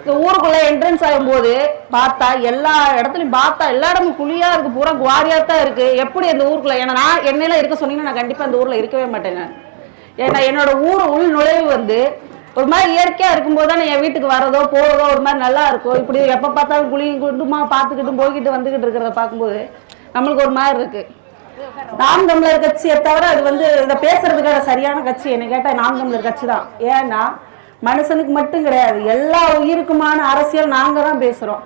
இந்த ஊருக்குள்ள என்ட்ரன்ஸ் ஆகும்போது பார்த்தா எல்லா இடமும் குழியா இருக்கு, பூரா குவாரியா தான் இருக்கு. எப்படி அந்த ஊருக்குள்ள ஏன்னா நான் என்னெல்லாம் இருக்க சொன்னீங்கன்னா நான் கண்டிப்பா அந்த ஊர்ல இருக்கவே மாட்டேங்க. ஏன்னா என்னோட ஊர் உள் நுழைவு வந்து ஒரு மாதிரி இயற்கையா இருக்கும்போது தான் என் வீட்டுக்கு வரதோ போறதோ ஒரு மாதிரி நல்லா இருக்கும். இப்படி எப்ப பார்த்தாலும் குழியும் குண்டுமா பார்த்துக்கிட்டு போய்கிட்டு வந்துகிட்டு இருக்கிறத பார்க்கும்போது நம்மளுக்கு ஒரு மாதிரி இருக்கு. நாம் தமிழர் கட்சியை தவிர அது வந்து இதை பேசுறதுக்கான சரியான கட்சி என்ன கேட்டா நாம் தமிழர் கட்சி தான். ஏன்னா மனுஷனுக்கு மட்டும் கிடையாது, எல்லா உயிருக்குமான அரசியல் நாங்க தான் பேசுறோம்.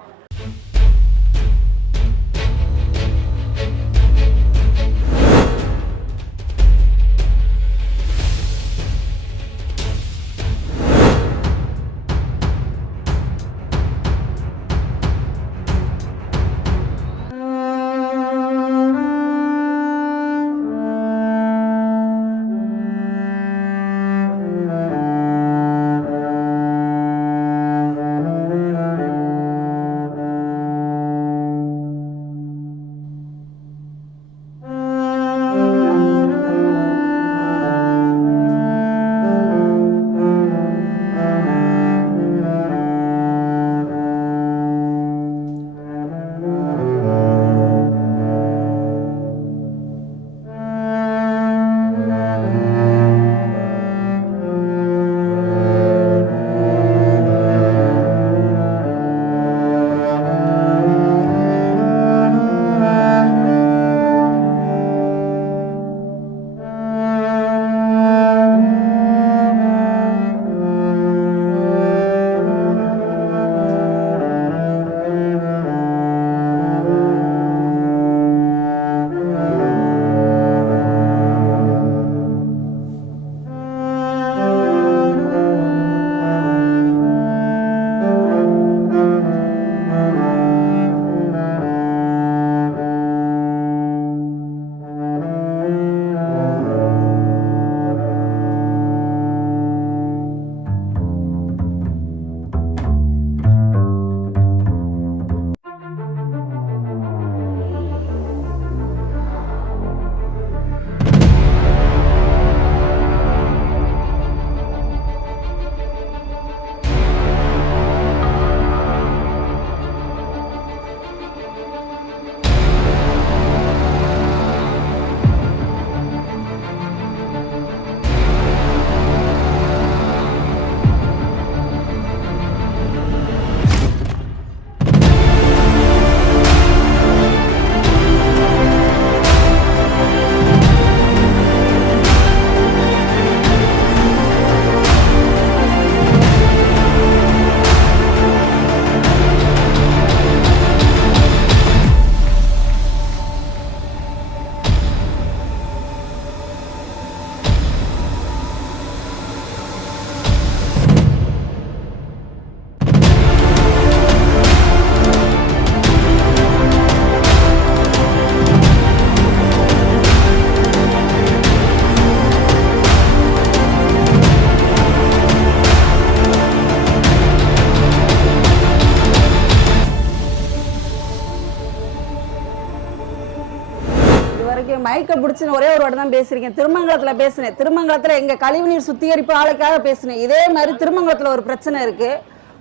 மைக்க பிடிச்சின்னு ஒரே ஒரு வாட்டி தான் பேசுறீங்க. திருமங்கலத்துல பேசினேன். திருமங்கலத்துல எங்க கழிவுநீர் சுத்திகரிப்பு ஆலைக்காக பேசினேன். இதே மாதிரி திருமங்கலத்துல ஒரு பிரச்சனை இருக்கு.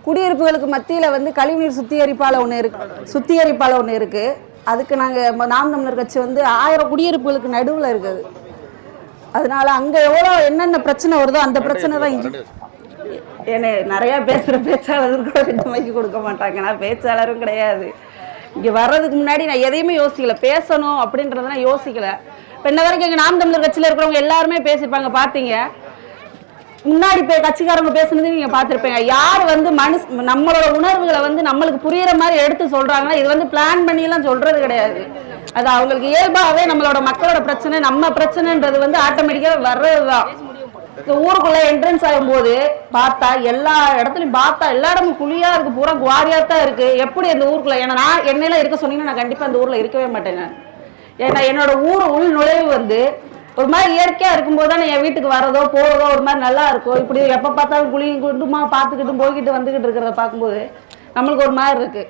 குடியிருப்புகளுக்கு மத்தியில வந்து கழிவுநீர் சுத்திகரிப்பால ஒண்ணு இருக்கு. அதுக்கு நாங்க நாம் தமிழர் கட்சி வந்து 1000 குடியிருப்புகளுக்கு நடுவுல இருக்குது. அதனால அங்க எவ்வளவு என்னென்ன பிரச்சனை வருதோ அந்த பிரச்சனை தான் இங்க. ஏன்னா நிறைய பேசுற பேச்சாளருக்கு கூட 2 மைக்கு கொடுக்க மாட்டாங்க. நான் பேச்சாளரும் கிடையாது. இங்கே வர்றதுக்கு முன்னாடி நான் எதையுமே யோசிக்கல, பேசணும் அப்படின்றத நான் யோசிக்கல. இப்போ இன்ன வரைக்கும் எங்கள் நாம் தமிழர் கட்சியில் இருக்கிறவங்க எல்லாருமே பேசியிருப்பாங்க. பார்த்தீங்க முன்னாடி கட்சிக்காரங்க பேசுனது நீங்கள் பார்த்துருப்பீங்க. யார் வந்து நம்மளோட உணர்வுகளை வந்து நம்மளுக்கு புரியுற மாதிரி எடுத்து சொல்கிறாங்கன்னா இது வந்து பிளான் பண்ணிலாம் சொல்கிறது கிடையாது. அது அவங்களுக்கு இயல்பாகவே நம்மளோட மக்களோட பிரச்சனை நம்ம பிரச்சனைன்றது வந்து ஆட்டோமேட்டிக்காக வர்றது தான். இந்த ஊருக்குள்ள என்ட்ரன்ஸ் ஆகும்போது பார்த்தா எல்லா இடமும் குழியா இருக்கு, பூரா குவாரியா தான் இருக்கு. எப்படி அந்த ஊருக்குள்ள ஏன்னா நான் என்னெல்லாம் இருக்க சொன்னீங்கன்னா நான் கண்டிப்பா அந்த ஊர்ல இருக்கவே மாட்டேங்க. ஏன்னா என்னோட ஊர் உள் நுழைவு வந்து ஒரு மாதிரி இயற்கையா இருக்கும்போது தான் என் வீட்டுக்கு வரதோ போறதோ ஒரு மாதிரி நல்லா இருக்கும். இப்படி எப்ப பார்த்தாலும் குழியும் குண்டுமா பார்த்துக்கிட்டு போய்கிட்டு வந்துகிட்டு இருக்கிறத பார்க்கும்போது நம்மளுக்கு ஒரு மாதிரி இருக்கு.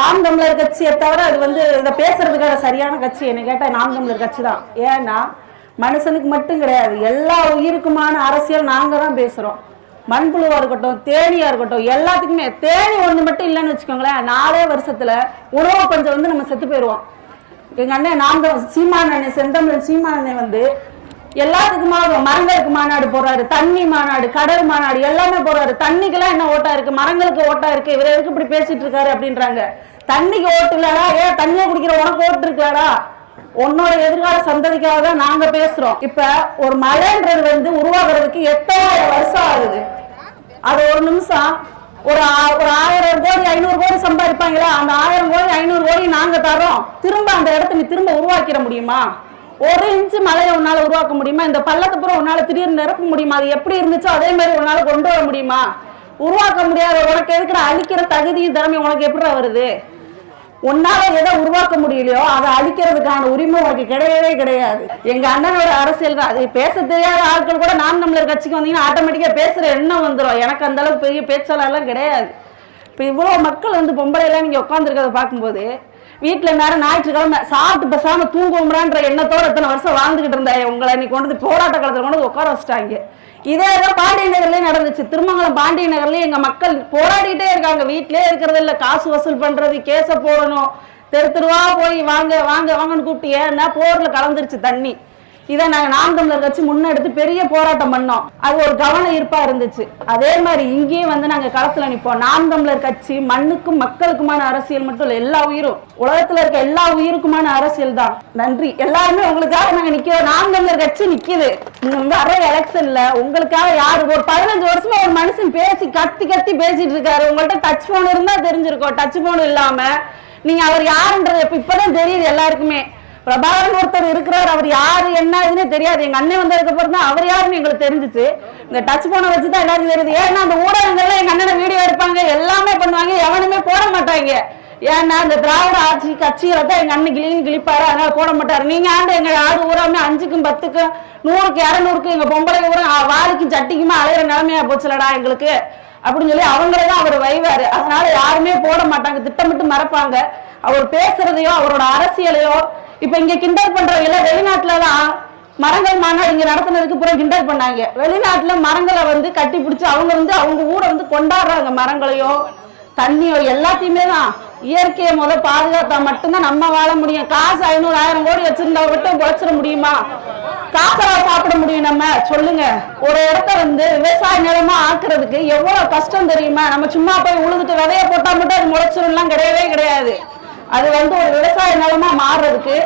நாம் தமிழர் கட்சியை தவிர அது வந்து இதை பேசுறதுக்கான சரியான கட்சி என்ன கேட்டா நாம் தமிழர் கட்சி தான். ஏன்னா மனுஷனுக்கு மட்டும் கிடையாது, எல்லா உயிருக்குமான அரசியல் நாங்க தான் பேசுறோம். மண்புழுவா இருக்கட்டும், தேனியா இருக்கட்டும், எல்லாத்துக்குமே தேனி ஒண்ணு மட்டும் இல்லைன்னு வச்சுக்கோங்களேன், 4 வருஷத்துல உணவு பஞ்சம் வந்து நம்ம செத்து போயிடுவோம். எங்க அண்ணன் சீமான் அண்ணன், செந்தமிழ் சீமான் அண்ணன் வந்து எல்லாத்துக்குமா மரங்களுக்கு மாநாடு போறாரு, தண்ணி மாநாடு, கடல் மாநாடு எல்லாமே போறாரு. தண்ணிக்கெல்லாம் என்ன ஓட்டா இருக்கு, மரங்களுக்கு ஓட்டா இருக்கு, இவர் எதுக்கு இப்படி பேசிட்டு இருக்காரு அப்படின்றாங்க. தண்ணிக்கு ஓட்டு இல்லடா, ஏன் தண்ணியை குடிக்கிற உனக்கு ஓட்டு இருக்காடா, உன்னோட எதிர்கால சந்ததிக்காக தான் நாங்க பேசுறோம். இப்ப ஒரு மழைன்றது வந்து உருவாக்குறதுக்கு எத்தனை வருஷம் ஆகுது. அது ஒரு நிமிஷம் ஒரு 1000 கோடி 500 கோடி சம்பாதிப்பாங்களா, அந்த 1000 கோடி 500 கோடி நாங்க தரோம். திரும்ப அந்த இடத்த நீ திரும்ப உருவாக்கிட முடியுமா? 1 இன்ச்சு மழையை உன்னால உருவாக்க முடியுமா? இந்த பள்ளத்துப்புறம் உன்னால திடீர்னு நிரப்ப முடியுமா? அது எப்படி இருந்துச்சோ அதே மாதிரி உன்னால கொண்டு வர முடியுமா? உருவாக்க முடியாத உனக்கு இருக்கிற அழிக்கிற தகுதியும் திறமை உனக்கு எப்படி வருது? உன்னால எதை உருவாக்க முடியலையோ அதை அழிக்கிறதுக்கான உரிமை உனக்கு கிடையவே கிடையாது. எங்க அண்ணனோட அரசியல் தான் அது. பேச தெரியாத ஆட்கள் கூட நாம் தமிழர் கட்சிக்கு வந்தீங்கன்னா ஆட்டோமேட்டிக்கா பேசுற எண்ணம் வந்துடும். எனக்கு அந்த அளவுக்கு பெரிய பேச்சாளர்லாம் கிடையாது. இப்ப இவ்வளவு மக்கள் வந்து பொம்பளை எல்லாம் நீங்க உட்காந்துருக்கிறத பார்க்கும்போது வீட்டுல நேரம் ஞாயிற்றுக்கிழமை சாப்பிட்டு பேசாம தூங்கும்றான்ற எண்ணத்தோட எத்தனை வருஷம் வாழ்ந்துகிட்டு இருந்தா உங்களை நீ கொண்டு வந்து போராட்ட காலத்துல கொண்டு வந்து உட்கார வச்சுட்டாங்க. இதேதான் பாண்டிய நகர்லயே நடந்துச்சு. திருமங்கலம் பாண்டிய நகர்லயே எங்க மக்கள் போராடிட்டே இருக்காங்க. வீட்லயே இருக்கிறது இல்ல, காசு வசூல் பண்றது, கேச போடணும், தெரு தெருவா போய் வாங்க வாங்க வாங்கன்னு கூப்பிட்டு ஏன்னா போர்ல கலந்துருச்சு தண்ணி. இதை நாங்க நாம் தமிழர் கட்சி முன்னெடுத்து பெரிய போராட்டம் பண்ணோம். அது ஒரு கவன ஈர்ப்பா இருந்துச்சு. அதே மாதிரி இங்கேயும் வந்து நாங்க களத்துல நிற்போம். நாம் தமிழர் கட்சி மண்ணுக்கும் மக்களுக்குமான அரசியல் மட்டும் இல்ல, எல்லா உயிரும், உலகத்துல இருக்க எல்லா உயிருக்குமான அரசியல் தான். நன்றி. எல்லாருமே உங்களுக்காக நாங்க நிக்கிறோம். நாம் தமிழர் கட்சி நிக்குது. வர எலெக்ஷன்ல உங்களுக்காக யாரு ஒரு 15 வருஷமா ஒரு மனுஷன் பேசி கத்தி கத்தி பேசிட்டு இருக்காரு. உங்கள்ட்ட டச் போன் இருந்தா தெரிஞ்சிருக்கும். டச் போன் இல்லாம நீங்க அவர் யாருன்றது இப்பதான் தெரியுது எல்லாருக்குமே. பிரபாகரன் ஒருத்தர் இருக்கிறார், அவர் யாரு என்ன இதுன்னு தெரியாது. எங்க அண்ணன் வந்ததுக்கு அப்புறம் தான் அவர் யாருன்னு எங்களுக்கு தெரிஞ்சிச்சு. இந்த டச் போனை வச்சுதான் எல்லாருக்கும் தெரியுது. ஏன்னா அந்த ஊடகங்கள்ல எங்க அண்ணனை வீடியோ எடுப்பாங்க, எல்லாமே பண்ணுவாங்க, எவனுமே போட மாட்டாங்க. ஏன்னா இந்த திராவிட ஆட்சி கட்சியில தான் எங்க அண்ணன் கிழிப்பாரு, அதனால போட மாட்டாரு. நீங்க ஆண்டு எங்க ஆடு ஊராமே 5க்கும் 10க்கும் 100க்கு 200க்கு எங்க பொம்பளை ஊரம் வாரிக்கும் சட்டிக்குமா அலையிற நிலைமையா போச்சுலடா எங்களுக்கு அப்படின்னு சொல்லி அவங்களதான் அவர் வைவாரு. அதனால யாருமே போட மாட்டாங்க, திட்டமிட்டு மறப்பாங்க. அவர் பேசுறதையோ அவரோட அரசியலையோ இப்ப இங்க கிண்டல் பண்றவங்க வெளிநாட்டுல எல்லாம் மரங்கள் மாநாடு இங்க நடத்தினதுக்கு பிறகு கிண்டல் பண்ணாங்க. வெளிநாட்டுல மரங்களை வந்து கட்டி பிடிச்சு அவங்க வந்து அவங்க ஊரை வந்து கொண்டாடுறாங்க. மரங்களையோ தண்ணியோ எல்லாத்தையுமே தான். இயற்கையை பாதுகாத்தா மட்டும்தான் நம்ம வாழ முடியும். காசு 500 1000 கோடி வச்சிருந்தா மட்டும் பொழைச்சிட முடியுமா? காசா சாப்பிட முடியும் நம்ம? சொல்லுங்க. ஒரு இடத்த வந்து விவசாய நிலமா ஆக்குறதுக்கு எவ்வளவு கஷ்டம் தெரியுமா? நம்ம சும்மா போய் உழுதுட்டு விதைய போட்டா மட்டும் அது முளைச்சிரும்லாம் கிடையவே கிடையாது. அது வந்து ஒரு விவசாய நிலமா மாறுறதுக்கு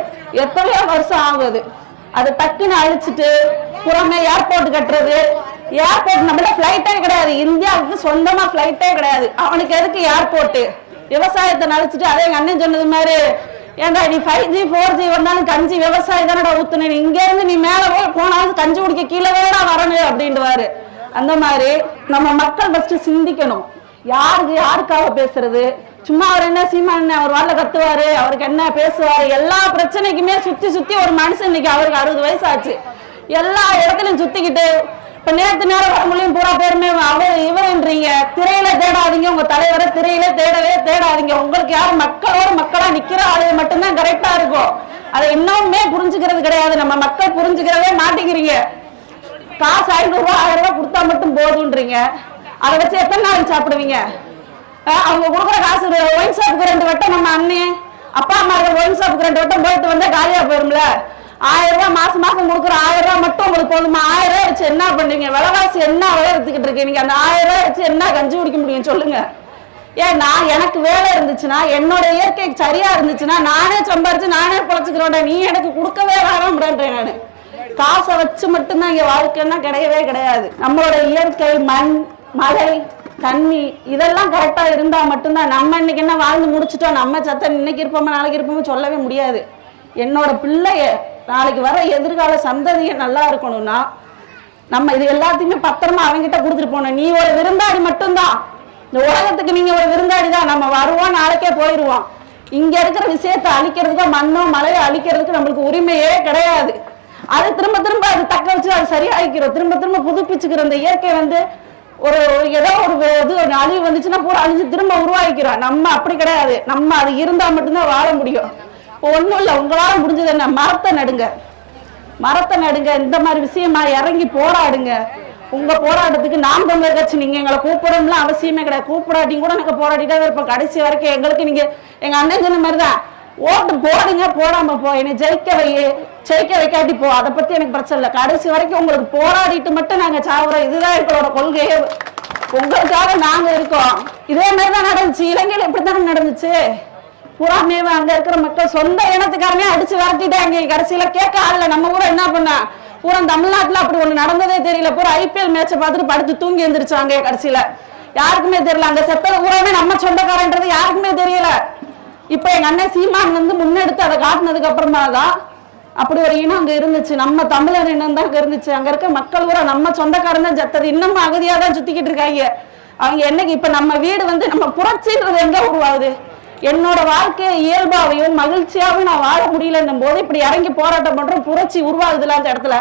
எத்தனையோ வருஷம் ஆகுது. அது டக்குன்னு அழிச்சிட்டு புறமே ஏர்போர்ட் கட்டுறது. ஏர்போர்ட் நம்மள பிளைட்டே கிடையாது, இந்தியாவுக்கு சொந்தமா பிளைட்டே கிடையாது. அவனுக்கு எதுக்கு ஏர்போர்ட்? விவசாயத்தை நடிச்சிட்டு அதே எங்க அண்ணன் சொன்னது மாதிரி ஏன்டா நீ 5G 4G வந்தாலும் கஞ்சி விவசாயம் தானடா ஊத்துன, இங்க இருந்து நீ மேல போனாலும் கஞ்சி குடிக்க கீழே வேடா வரணும் அப்படின்ட்டுவாரு. அந்த மாதிரி நம்ம மக்கள் ஃபர்ஸ்ட் சிந்திக்கணும். யாருக்காக பேசுறது? சும்மா அவர் என்ன சீமான் அவர் வாழ கத்துவாரு, அவருக்கு என்ன பேசுவாரு, எல்லா பிரச்சனைக்குமே சுத்தி சுத்தி ஒரு மனுஷன் இன்னைக்கு அவருக்கு 60 வயசு ஆச்சு, எல்லா இடத்துலயும் சுத்திக்கிட்டு இப்ப நேரத்து நேரம் வர முடியும் பூரா பேருமே அவர் இவர்ன்றீங்க. திரையில தேடாதீங்க, உங்க தலைவரை திரையில தேடாதீங்க. உங்களுக்கு யாரும் மக்களோட மக்களா நிக்கிற ஆளு மட்டும்தான் கரெக்டா இருக்கும். அதை இன்னுமே புரிஞ்சுக்கிறது கிடையாது. நம்ம மக்கள் புரிஞ்சுக்கிறவே மாட்டேங்கிறீங்க. காசு 500 ரூபாய் 1000 ரூபாய் கொடுத்தா மட்டும் போதுன்றீங்க. அதை வச்சு எத்தனை நாள் சாப்பிடுவீங்க? அவங்க கொடுக்குற காசு ஒயின் ஷாப்புக்கு 2 வட்டம் நம்ம அண்ணன் அப்பா அம்மா ஒயின் ஷாப்புக்கு 2 வட்டம் போயிட்டு வந்தா காலியா போயிரும்ல. 1000 ரூபாய் மாசம் கொடுக்குற 1000 ரூபாய் மட்டும் உங்களுக்கு போதுமா? 1000 ரூபாய் வச்சு என்ன பண்ணுவீங்க? விலைவாசி என்ன விலை எடுத்துக்கிட்டு இருக்கீங்க? நீங்க அந்த 1000 ரூபாய் வச்சு என்ன கஞ்சி குடிக்க முடியும் சொல்லுங்க? ஏன்னா எனக்கு வேலை இருந்துச்சுன்னா, என்னோட இயற்கை சரியா இருந்துச்சுன்னா நானே சம்பாரிச்சு நானே பொழைச்சுக்கிறோட. நீ எனக்கு கொடுக்கவே வேணாம்ன்றேன். நானு காசை வச்சு மட்டும்தான் இங்க வாழ்க்கைன்னா கிடையவே கிடையாது. நம்மளோட இயற்கை மண் மழை தண்ணி இதெல்லாம் கரெக்டா இருந்தா மட்டும்தான். நம்ம இன்னைக்கு என்ன வாழ்ந்து முடிச்சுட்டோம், நம்ம சத்த இன்னைக்கு இருப்போமா நாளைக்கு இருப்போமா சொல்லவே முடியாது. என்னோட பிள்ளைய நாளைக்கு வர எதிர்கால சந்ததியை நல்லா இருக்கணும்னா நம்ம இது எல்லாத்தையுமே பத்திரமா அவங்கிட்ட கொடுத்துட்டு போனோம். நீ ஒரு விருந்தாடி மட்டும்தான் இந்த உலகத்துக்கு, நீங்க ஒரு விருந்தாடி தான். நம்ம வருவோம், நாளைக்கே போயிடுவோம். இங்க இருக்கிற விஷயத்தை அழிக்கிறதுக்கோ மண்ணோ மலையோ அழிக்கிறதுக்கு நம்மளுக்கு உரிமையே கிடையாது. அது திரும்ப திரும்ப அது தக்க வச்சு அது சரியாகிக்கிறோம். திரும்ப திரும்ப புதுப்பிச்சுக்கிற இந்த இயற்கை வந்து ஒரு ஏதோ ஒரு அழிவு வந்துச்சுன்னா பூரா அழிஞ்சு திரும்ப உருவாக்கிக்கிறோம். நம்ம அப்படி கிடையாது. நம்ம அது இருந்தா மட்டும்தான் வாழ முடியும். ஒன்றும் இல்லை, உங்களால முடிஞ்சது என்ன? மரத்தை நடுங்க. இந்த மாதிரி விஷயமா இறங்கி போராடுங்க. உங்க போராட்டத்துக்கு நாம் தமிழர் கட்சி நீங்க எங்களை கூப்பிடணும்லாம் அவசியமே கிடையாது. கூப்பிடாட்டியும் கூட நாங்க போராடிட்டே இருப்போம் கடைசி வரைக்கும். எங்களுக்கு நீங்க எங்க அண்ணன் சொன்ன மாதிரிதான் ஓட்டு போடுங்க, போடாம போ, என்னை ஜெயிக்க வைக்காட்டி போ, அதை பத்தி எனக்கு பிரச்சனை இல்லை. கடைசி வரைக்கும் உங்களுக்கு போராடிட்டு மட்டும் நாங்க சாவுறோம். இதுதான் எங்களோட கொள்கையே. உங்களுக்காக நாங்க இருக்கோம். இதே மாதிரிதான் நடந்துச்சு. இலங்கையில இப்படித்தான் நடந்துச்சு. பூராமே அங்க இருக்கிற மக்கள் சொந்த இனத்துக்காரனே அடிச்சு விரட்டிட்டாங்க. கடைசியில கேட்க ஆள நம்ம கூட என்ன பண்ண பூரா தமிழ்நாட்டுல அப்படி ஒண்ணு நடந்ததே தெரியல. பூரா IPL மேட்சை பார்த்துட்டு படுத்து தூங்கி எந்திரிச்சாங்க. கடைசியில யாருக்குமே தெரியல. அங்க செத்தது பூராமே நம்ம சொந்தக்காரன்றது யாருக்குமே தெரியல. இப்ப எங்க அண்ணன் சீமான் வந்து முன்னெடுத்து அதை காட்டினதுக்கு அப்புறமா தான் அப்படி ஒரு இனம் அங்க இருந்துச்சு. நம்ம தமிழர் இனம் தான் அங்க இருந்துச்சு. அங்க இருக்க மக்கள் பூரா நம்ம சொந்தக்காரன் தான் செத்தது. இன்னமும் அகதியா தான் சுத்திக்கிட்டு இருக்காங்க. அவங்க என்னைக்கு இப்ப நம்ம வீடு வந்து நம்ம புரட்சின்றது எங்க உருவாகுது? என்னோட வாழ்க்கையை இயல்பாவையும் மகிழ்ச்சியாவும் நான் வாழ முடியலன்னும் போது இப்படி இறங்கி போராட்டம் பண்றோம். புரட்சி உருவாகுதுல அந்த இடத்துல.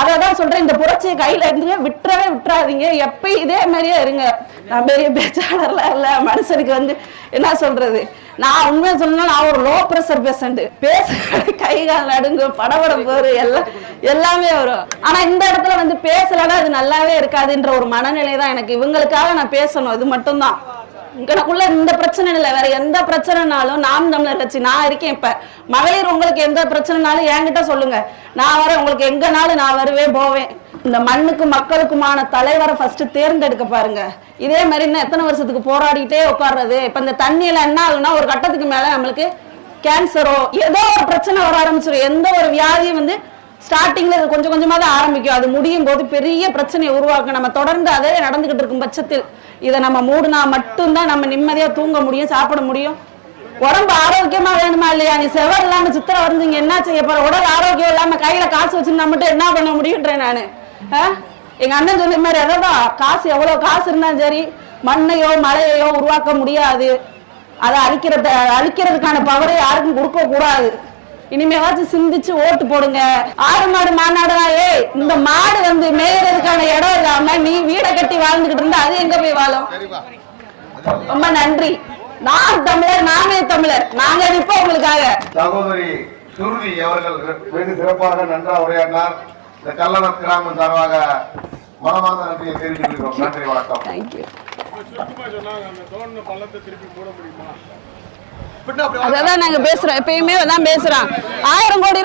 அதான் சொல்றேன், இந்த புரட்சியை கையில இருந்து விட்டுறாதீங்க. எப்பயும் இதே மாதிரியே இருங்க. நான் பெரிய பேச்சாளர்லாம் இல்ல. மனுஷனுக்கு வந்து என்ன சொல்றது, நான் உண்மையை சொன்னா நான் ஒரு லோ ப்ரெஷர் பேஷண்ட். பேச கை கால் நடுங்கு, படபடம் போரு, எல்லாமே வரும். ஆனா இந்த இடத்துல வந்து பேசலன்னா அது நல்லாவே இருக்காதுன்ற ஒரு மனநிலை தான் எனக்கு. இவங்களுக்காக நான் பேசணும், இது மட்டும்தான். எனக்குள்ள இந்த பிரச்சனை இல்லை. வேற எந்த பிரச்சனைனாலும் நாம் தமிழர் கட்சி நான் இருக்கேன். இப்ப மகளிர் உங்களுக்கு எந்த பிரச்சனைனாலும் என்கிட்ட சொல்லுங்க, நான் வரேன். உங்களுக்கு எங்கனாலும் நான் வருவேன், போவேன். இந்த மண்ணுக்கு மக்களுக்குமான தலைவரை ஃபர்ஸ்ட் தேர்ந்தெடுக்க பாருங்க. இதே மாதிரி இன்னும் எத்தனை வருஷத்துக்கு போராடிட்டே உட்கார்றது? இப்ப இந்த தண்ணியில என்ன ஆகுனா ஒரு கட்டத்துக்கு மேல நம்மளுக்கு கேன்சரோ ஏதோ ஒரு பிரச்சனை வர ஆரம்பிச்சிடும். எந்த ஒரு வியாதியும் வந்து ஸ்டார்டிங்ல கொஞ்சம் கொஞ்சமா தான் ஆரம்பிக்கும். அது முடியும் போது பெரிய பிரச்சனையை உருவாக்கும். நம்ம தொடர்ந்து அதே நடந்துகிட்டு இருக்கும் பட்சத்தில் இதை நம்ம மூடுனா மட்டும்தான் நம்ம நிம்மதியா தூங்க முடியும், சாப்பிட முடியும். உடம்பு ஆரோக்கியமா வேணுமா இல்லையா? நீ செவர் இல்லாம சித்திரம் வரைஞ்சிங்க என்ன செய்ய போற? உடல் ஆரோக்கியம் இல்லாம கையில காசு வச்சுருந்தா மட்டும் என்ன பண்ண முடியுன்றேன் நானு. எங்க அண்ணன் சொன்ன மாதிரி அதான், காசு எவ்வளவு காசு இருந்தாலும் சரி மண்ணையோ மழையையோ உருவாக்க முடியாது. அதை அழிக்கிறதுக்கான பவரை யாருக்கும் கொடுக்க கூடாது. இனிமேவாச்சும் சிந்திச்சு ஓட்டு போடுங்க. ஆடு மாடு மாநாடுனா இந்த மாடு வந்து மேயறதுக்கான இடம் இல்லாம நீ வீடை கட்டி வாழ்ந்துகிட்டு இருந்தா அது எங்க போய் வாழும்? ரொம்ப நன்றி. நான் தமிழர், நாமே தமிழர், நாங்க நிற்போம் உங்களுக்காக. சகோதரி சுருதி அவர்கள் வெகு சிறப்பாக நன்றாக உரையாடினார். இந்த கல்லணம் கிராமம் சார்பாக மனமார்ந்த நன்றியை தெரிவித்துள்ளோம். நன்றி, வணக்கம். தேங்க்யூ. அதான் நாங்க பேசுறோம், எப்பயுமே அதான் பேசுறோம். 1000 கோடி